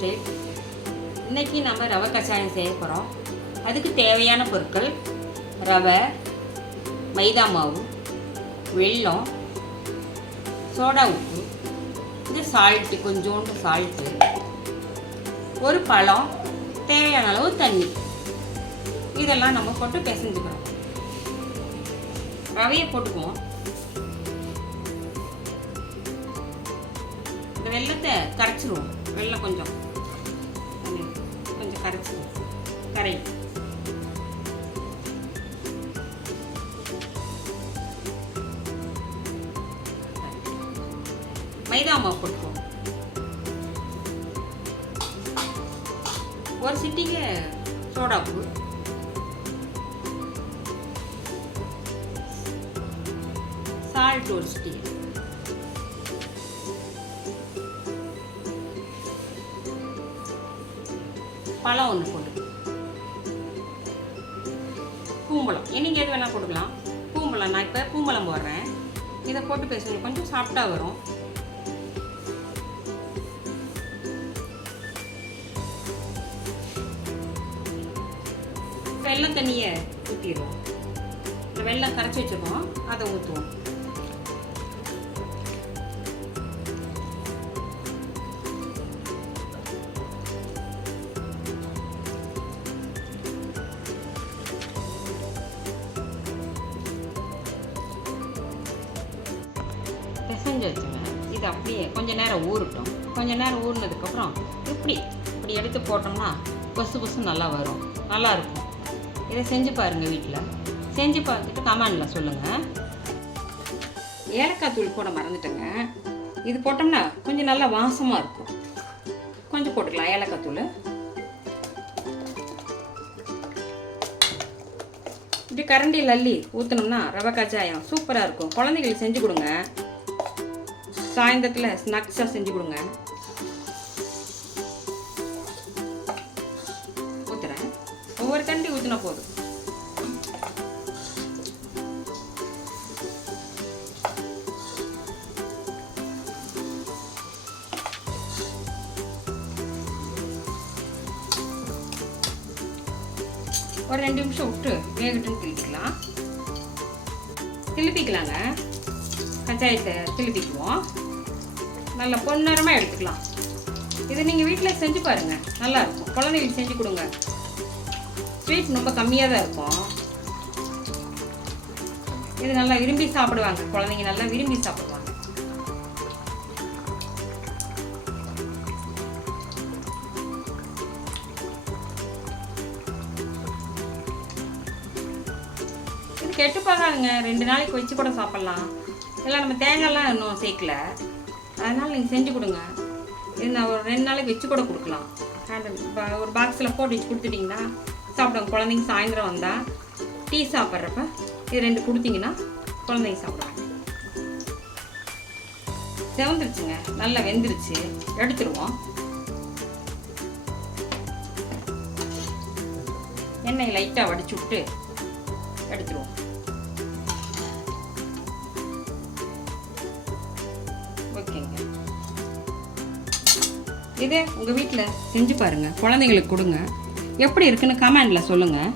Style. இன்றைக்கி நம்ம ரவை கஷாயம் செய்ய போகிறோம். அதுக்கு தேவையான பொருட்கள் ரவை, மைதா மாவு, வெல்லம், சோடா உப்பு, இது சால்ட்டு, கொஞ்சோண்டு சால்ட்டு, ஒரு பழம், தேவையான அளவு தண்ணி. இதெல்லாம் நம்ம போட்டு பிசைஞ்சுக்கிறோம். ரவையை போட்டுக்குவோம். இந்த வெல்லத்தை கரைச்சிருவோம். வெல்லம் கொஞ்சம் கரைச்சிருவோம். கரை மைதா மாவு போட்டுக்குவோம். ஒரு சிட்டிகை சோடா உப்பு, சால்ட் ஒரு சிட்டிகை, பழம் ஒன்று போட்டு, பூம்பழம், நீங்கள் எது வேணால் போட்டுக்கலாம். பூம்பழம் நான் இப்போ பூம்பழம் போடுறேன். இதை போட்டு பேசுங்க, கொஞ்சம் சாஃப்டாக வரும். வெல்லம் தண்ணியை ஊற்றிடுவோம். இந்த வெல்லம் கரைச்சி வச்சுருக்கோம், அதை ஊற்றுவோம். பிசைஞ்சு வச்சுங்க. இது அப்படியே கொஞ்சம் நேரம் ஊறட்டும். கொஞ்சம் நேரம் ஊறினதுக்கப்புறம் இப்படி எடுத்து போட்டோம்னா பொசு பொசு நல்லா வரும், நல்லாயிருக்கும். இதை செஞ்சு பாருங்கள். வீட்டில் செஞ்சு பார்த்துட்டு கமெண்டில் சொல்லுங்கள். ஏலக்காய் தூள் போட மறந்துட்டேங்க. இது போட்டோம்னா கொஞ்சம் நல்லா வாசமாக இருக்கும். கொஞ்சம் போட்டுக்கலாம் ஏலக்காய் தூள். இப்படி கரண்டியில் அள்ளி ஊற்றினோம்னா ரவை கஷாயம் சூப்பராக இருக்கும். குழந்தைங்களுக்கு செஞ்சு கொடுங்க. சாயந்தரத்தில் ஸ்நாக்ஸாக செஞ்சு கொடுங்க. ஊற்றுறேன். ஒவ்வொரு கண்டி ஊற்றினா போதும். ஒரு 2 நிமிஷம் விட்டு வேகட்டுன்னு திருப்பிக்கலாங்க. கஷாயத்தை திருப்பிக்குவோம். நல்லா பொன்னரமாக எடுத்துக்கலாம். இது நீங்கள் வீட்டில் செஞ்சு பாருங்கள், நல்லாயிருக்கும். குழந்தைங்களுக்கு செஞ்சு கொடுங்க. ஸ்வீட் ரொம்ப கம்மியாக தான் இருக்கும். இது நல்லா விரும்பி சாப்பிடுவாங்க. குழந்தைங்க நல்லா விரும்பி சாப்பிடுவாங்க. இது கெட்டு போகாதுங்க. 2 நாளைக்கு வச்சு கூட சாப்பிட்லாம். எல்லாம் நம்ம தேங்காய்லாம் இன்னும் சேர்க்கல, அதனால் நீங்கள் செஞ்சு கொடுங்க. இது நான் ஒரு 2 நாளைக்கு வச்சு கூட கொடுக்கலாம். ஒரு பாக்ஸில் போட்டு வச்சு கொடுத்துட்டிங்கன்னா சாப்பிடுவாங்க. குழந்தைங்க சாயந்தரம் வந்தால் டீ சாப்பிட்றப்ப இது 2 கொடுத்தீங்கன்னா குழந்தைங்க சாப்பிடுவாங்க. செவந்துருச்சுங்க, நல்லா வெந்துருச்சு. எடுத்துருவோம். எண்ணெய் லைட்டாக வடிச்சு விட்டு எடுத்துருவோம். ஓகேங்க. இதை உங்கள் வீட்டில் செஞ்சு பாருங்கள். குழந்தைங்களுக்கு கொடுங்க. எப்படி இருக்குன்னு கமெண்டில் சொல்லுங்கள்.